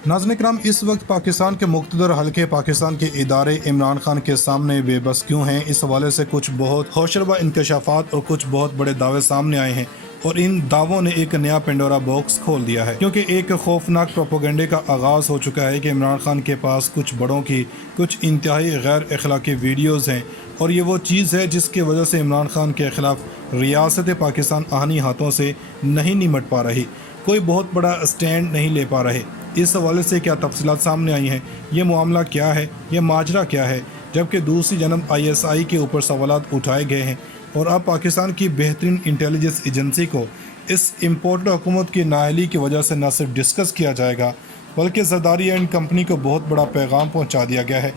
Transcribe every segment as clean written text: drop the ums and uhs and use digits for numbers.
नाज़रीन इकराम, इस वक्त पाकिस्तान के मुक़्तदर हल्के पाकिस्तान के इदारे इमरान खान के सामने बेबस क्यों हैं। इस हवाले से कुछ बहुत हौशरबा इंकशाफात और कुछ बहुत बड़े दावे सामने आए हैं और इन दावों ने एक नया पेंडोरा बॉक्स खोल दिया है, क्योंकि एक खौफनाक प्रोपोगंडे का आगाज़ हो चुका है कि इमरान खान के पास कुछ बड़ों की कुछ इंतहाई गैर अखलाकी वीडियोज़ हैं और ये वो चीज़ है जिसकी वजह से इमरान खान के ख़िलाफ़ रियासत पाकिस्तान आहनी हाथों से नहीं निमट पा रही, कोई बहुत बड़ा स्टैंड नहीं ले पा रहे। इस हवाले से क्या तफसीलात सामने आई हैं, ये मामला क्या है, ये माजरा क्या है, जबकि दूसरी जन्म ISI के ऊपर सवालात उठाए गए हैं और अब पाकिस्तान की बेहतरीन इंटेलिजेंस एजेंसी को इस इम्पोर्टेड हुकूमत की नाअहली की वजह से न सिर्फ डिस्कस किया जाएगा बल्कि ज़रदारी एंड कंपनी को बहुत बड़ा पैगाम पहुंचा दिया गया है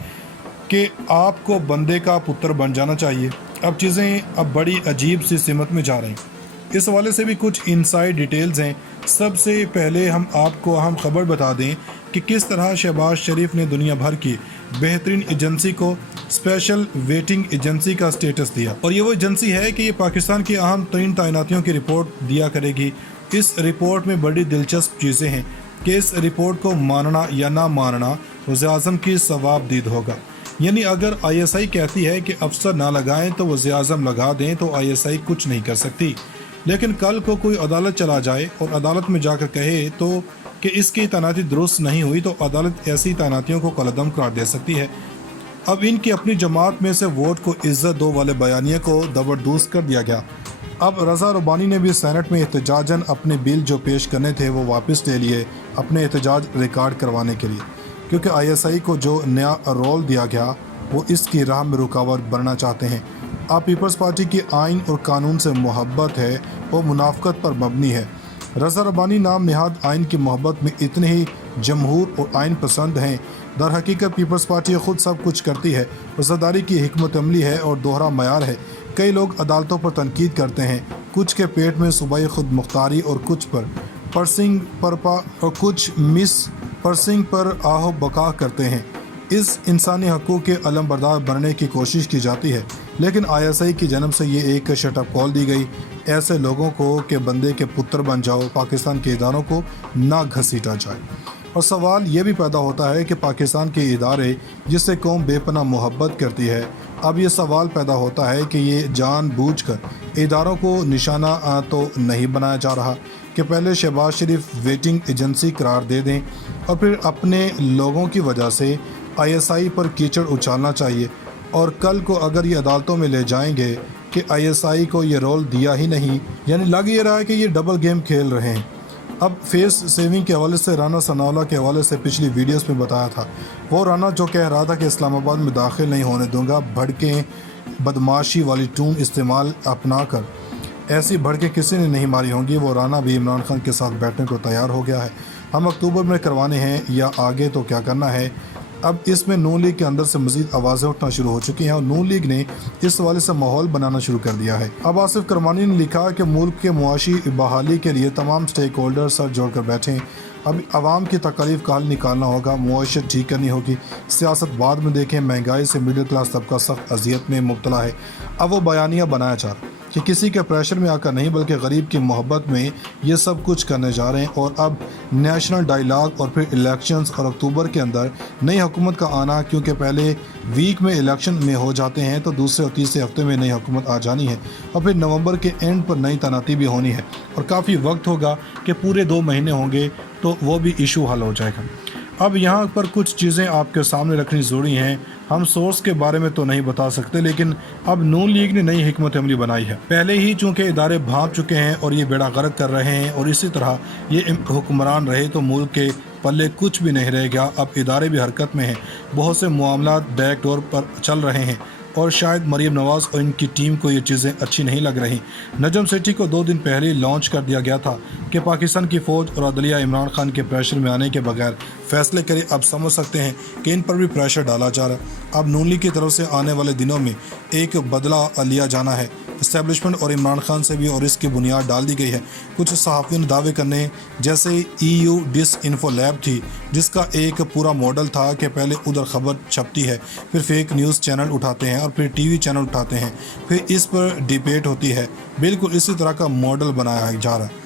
कि आपको बंदे का पुत्र बन जाना चाहिए। अब चीज़ें अब बड़ी अजीब सी सिमत में जा रही हैं। इस हवाले से भी कुछ इनसाइड डिटेल्स हैं। सबसे पहले हम आपको अहम खबर बता दें कि किस तरह शहबाज शरीफ ने दुनिया भर की बेहतरीन एजेंसी को स्पेशल वेटिंग एजेंसी का स्टेटस दिया और ये वो एजेंसी है कि ये पाकिस्तान की अहम तरीन तैनातियों की रिपोर्ट दिया करेगी। इस रिपोर्ट में बड़ी दिलचस्प चीज़ें हैं कि इस रिपोर्ट को मानना या ना मानना वज़ीर-ए-आज़म की सवाबदीद होगा। यानी अगर ISI कहती है कि अफसर ना लगाएं तो वज़ीर-ए-आज़म लगा दें तो ISI कुछ नहीं कर सकती, लेकिन कल को कोई अदालत चला जाए और अदालत में जाकर कहे तो कि इसकी तैनाती दुरुस्त नहीं हुई तो अदालत ऐसी तैनातियों को कलअदम करार दे सकती है। अब इनकी अपनी जमात में से वोट को इज्जत दो वाले बयानिए को दबरदूस कर दिया गया। अब रज़ा रब्बानी ने भी सेनेट में एहतजाजन अपने बिल जो पेश करने थे वो वापस ले लिए अपने एहतजाज रिकॉर्ड करवाने के लिए, क्योंकि ISI को जो नया रोल दिया गया वो इसकी राह में रुकावट बनना चाहते हैं। अब पीपल्स पार्टी की आइन और कानून से मोहब्बत है वो मुनाफकत पर मबनी है। रज़ा रब्बानी नाम नहाद आइन की मोहब्बत में इतने ही जमहूर और आइन पसंद हैं। दर हकीकत पीपल्स पार्टी खुद सब कुछ करती है, वज़ादारी की हिकमत अमली है और दोहरा मयार है। कई लोग अदालतों पर तनकीद करते हैं, कुछ के पेट में सूबाई खुद मुख्तारी और कुछ पर पर्सिंग और कुछ मिस पर्सिंग पर आहो बका करते हैं। इस इंसानी हकूक़ के अलमबरदार बनने की कोशिश की जाती है, लेकिन ISI की जन्म से ये एक शटअप कॉल दी गई ऐसे लोगों को कि बंदे के पुत्र बन जाओ, पाकिस्तान के इदारों को ना घसीटा जाए। और सवाल ये भी पैदा होता है कि पाकिस्तान के इदारे जिससे कौम बेपनाह मोहब्बत करती है, अब ये सवाल पैदा होता है कि ये जानबूझकर इदारों को निशाना तो नहीं बनाया जा रहा कि पहले शहबाज शरीफ वेटिंग एजेंसी करार दे दें और फिर अपने लोगों की वजह से ISI पर कीचड़ उछालना चाहिए। और कल को अगर ये अदालतों में ले जाएंगे कि ISI को ये रोल दिया ही नहीं, यानी लग ये रहा है कि ये डबल गेम खेल रहे हैं। अब फेस सेविंग के हवाले से राना सनाउल्लाह के हवाले से पिछली वीडियोस में बताया था, वो राना जो कह रहा था कि इस्लामाबाद में दाखिल नहीं होने दूंगा, भड़कें बदमाशी वाली टून इस्तेमाल अपना कर ऐसी भड़कें किसी ने नहीं मारी होंगी। वो राना भी इमरान खान के साथ बैठने को तैयार हो गया है। हम अक्टूबर में करवाने हैं या आगे तो क्या करना है। अब इसमें नून लीग के अंदर से मज़ीद आवाज़ें उठना शुरू हो चुकी हैं और नून लीग ने इस हवाले से माहौल बनाना शुरू कर दिया है। अब आसिफ करमानी ने लिखा कि मुल्क के मुआशी बहाली के लिए तमाम स्टेक होल्डर सर जोड़कर बैठें। अब आवाम की तकलीफ का हल निकालना होगा, मुआशत ठीक करनी होगी, सियासत बाद में देखें। महंगाई से मिडिल क्लास तबका सख्त अजियत में मुब्तला है। अब वो बयानिया बनाया जा रहा है कि किसी के प्रेशर में आकर नहीं बल्कि गरीब की मोहब्बत में ये सब कुछ करने जा रहे हैं। और अब नेशनल डायलॉग और फिर इलेक्शंस और अक्टूबर के अंदर नई हुकूमत का आना, क्योंकि पहले वीक में इलेक्शन में हो जाते हैं तो दूसरे और तीसरे हफ्ते में नई हुकूमत आ जानी है और फिर नवंबर के एंड पर नई तैनाती भी होनी है और काफ़ी वक्त होगा कि पूरे 2 महीने होंगे तो वो भी इशू हल हो जाएगा। अब यहाँ पर कुछ चीज़ें आपके सामने रखनी ज़रूरी हैं। हम सोर्स के बारे में तो नहीं बता सकते, लेकिन अब नून लीग ने नई हिकमत अमली बनाई है। पहले ही चूँकि इदारे भांप चुके हैं और ये बेड़ा गर्क कर रहे हैं और इसी तरह ये हुक्मरान रहे तो मुल्क के पल्ले कुछ भी नहीं रहेगा। अब इदारे भी हरकत में हैं, बहुत से मामलात बैक डोर पर चल रहे हैं और शायद मरीम नवाज़ और इनकी टीम को ये चीज़ें अच्छी नहीं लग रही। नजम सेठी को 2 दिन पहले लॉन्च कर दिया गया था कि पाकिस्तान की फ़ौज और अदलिया इमरान खान के प्रेशर में आने के बगैर फैसले करे। अब समझ सकते हैं कि इन पर भी प्रेशर डाला जा रहा है। अब नून लीग की तरफ से आने वाले दिनों में एक बदला लिया जाना है इस्टेब्लिशमेंट और इमरान खान से भी, और इसकी बुनियाद डाल दी गई है। कुछ सहाफ़ियों ने दावे करने जैसे EU डिस इन्फो लैब थी जिसका एक पूरा मॉडल था कि पहले उधर खबर छपती है, फिर फेक न्यूज़ चैनल उठाते हैं और फिर TV चैनल उठाते हैं, फिर इस पर डिबेट होती है। बिल्कुल इसी तरह का मॉडल बनाया जा रहा है।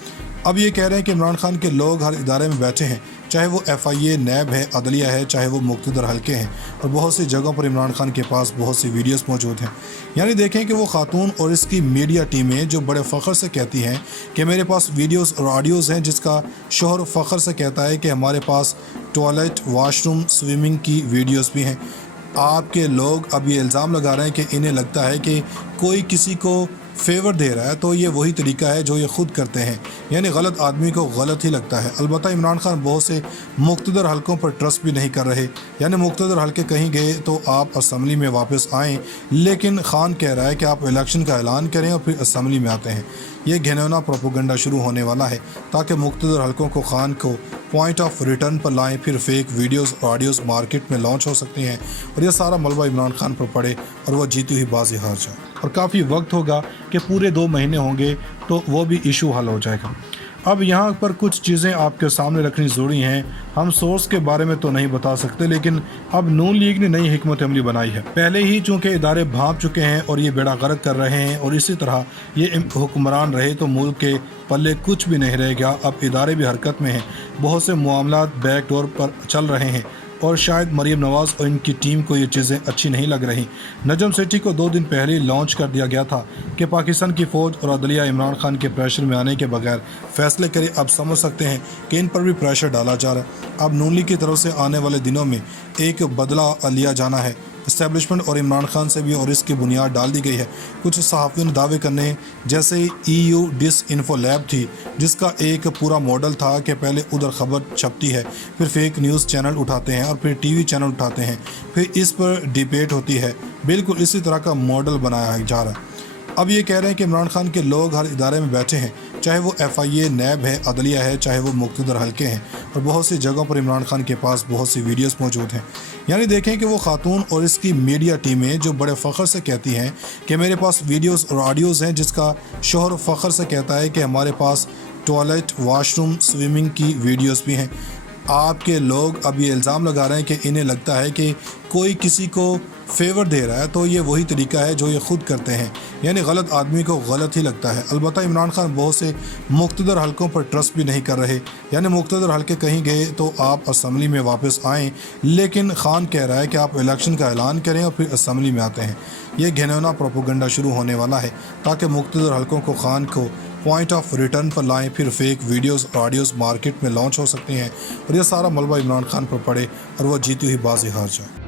अब ये कह रहे हैं कि इमरान खान के लोग हर इदारे में बैठे हैं, چاہے وہ FIA نیب ہے, عدلیہ ہے, چاہے وہ مقتدر حلقے ہیں, اور بہت سی جگہوں پر عمران خان کے پاس بہت سی ویڈیوز موجود ہیں. یعنی دیکھیں کہ وہ خاتون اور اس کی میڈیا ٹیمیں جو بڑے فخر سے کہتی ہیں کہ میرے پاس ویڈیوز اور آڈیوز ہیں, جس کا شوہر فخر سے کہتا ہے کہ ہمارے پاس ٹوائلٹ, واش روم, سوئمنگ کی ویڈیوز بھی ہیں. آپ کے لوگ اب یہ الزام لگا رہے ہیں کہ انہیں لگتا ہے کہ کوئی کسی کو فیور دے رہا ہے, تو یہ وہی طریقہ ہے جو یہ خود کرتے ہیں. یعنی غلط آدمی کو غلط ہی لگتا ہے. البتہ عمران خان بہت سے مقتدر حلقوں پر ٹرسٹ بھی نہیں کر رہے. یعنی مقتدر حلقے کہیں گئے تو آپ اسمبلی میں واپس آئیں, لیکن خان کہہ رہا ہے کہ آپ الیکشن کا اعلان کریں اور پھر اسمبلی میں آتے ہیں. یہ گھنونا پروپیگنڈا شروع ہونے والا ہے تاکہ مقتدر حلقوں کو خان کو پوائنٹ آف ریٹرن پر لائیں, پھر فیک ویڈیوز اور آڈیوز مارکیٹ میں لانچ ہو سکتی ہیں اور یہ سارا ملبہ عمران خان پر پڑے اور وہ جیتی ہوئی بازی ہار جائے. اور کافی وقت ہوگا کہ پورے 2 مہینے ہوں گے تو وہ بھی ایشو حل ہو جائے گا. اب یہاں پر کچھ چیزیں آپ کے سامنے رکھنی ضروری ہیں. ہم سورس کے بارے میں تو نہیں بتا سکتے, لیکن اب نون لیگ نے نئی حکمت عملی بنائی ہے. پہلے ہی چونکہ ادارے بھانپ چکے ہیں اور یہ بیڑا غرق کر رہے ہیں, اور اسی طرح یہ حکمران رہے تو ملک کے پلے کچھ بھی نہیں رہے گا. اب ادارے بھی حرکت میں ہیں, بہت سے معاملات بیک ڈور پر چل رہے ہیں, اور شاید مریم نواز اور ان کی ٹیم کو یہ چیزیں اچھی نہیں لگ رہی. نجم سیٹھی کو 2 دن پہلے لانچ کر دیا گیا تھا کہ پاکستان کی فوج اور عدلیہ عمران خان کے پریشر میں آنے کے بغیر فیصلے کرے. اب سمجھ سکتے ہیں کہ ان پر بھی پریشر ڈالا جا رہا ہے. اب نون لیگ کی طرف سے آنے والے دنوں میں ایک بدلہ لیا جانا ہے اسٹیبلشمنٹ اور عمران خان سے بھی, اور اس کی بنیاد ڈال دی گئی ہے. کچھ صحافیوں نے دعوے کرنے ہیں, جیسے EU ڈس انفو لیب تھی جس کا ایک پورا ماڈل تھا کہ پہلے ادھر خبر چھپتی ہے, پھر فیک نیوز چینل اٹھاتے ہیں, اور پھر TV چینل اٹھاتے ہیں, پھر اس پر ڈیبیٹ ہوتی ہے. بالکل اسی طرح کا ماڈل بنایا جا رہا ہے. اب یہ کہہ رہے ہیں کہ عمران خان کے لوگ ہر ادارے میں بیٹھے ہیں, چاہے وہ FIA نیب ہے, عدلیہ ہے, چاہے وہ مقتدر حلقے ہیں, اور بہت سی جگہوں پر عمران خان کے پاس بہت سی ویڈیوز موجود ہیں. یعنی دیکھیں کہ وہ خاتون اور اس کی میڈیا ٹیمیں جو بڑے فخر سے کہتی ہیں کہ میرے پاس ویڈیوز اور آڈیوز ہیں, جس کا شوہر فخر سے کہتا ہے کہ ہمارے پاس ٹوائلٹ, واش روم, سوئمنگ کی ویڈیوز بھی ہیں. آپ کے لوگ اب یہ الزام لگا رہے ہیں کہ انہیں لگتا ہے کہ کوئی کسی کو فیور دے رہا ہے, تو یہ وہی طریقہ ہے جو یہ خود کرتے ہیں. یعنی غلط آدمی کو غلط ہی لگتا ہے. البتہ عمران خان بہت سے مقتدر حلقوں پر ٹرسٹ بھی نہیں کر رہے. یعنی مقتدر حلقے کہیں گئے تو آپ اسمبلی میں واپس آئیں, لیکن خان کہہ رہا ہے کہ آپ الیکشن کا اعلان کریں اور پھر اسمبلی میں آتے ہیں. یہ گھنونا پروپیگنڈا شروع ہونے والا ہے تاکہ مقتدر حلقوں کو خان کو پوائنٹ آف ریٹرن پر لائیں, پھر فیک ویڈیوز اور آڈیوز مارکیٹ میں لانچ ہو سکتی ہیں اور یہ سارا ملبہ عمران خان پر پڑے اور وہ جیتی ہوئی بازی ہار جائے.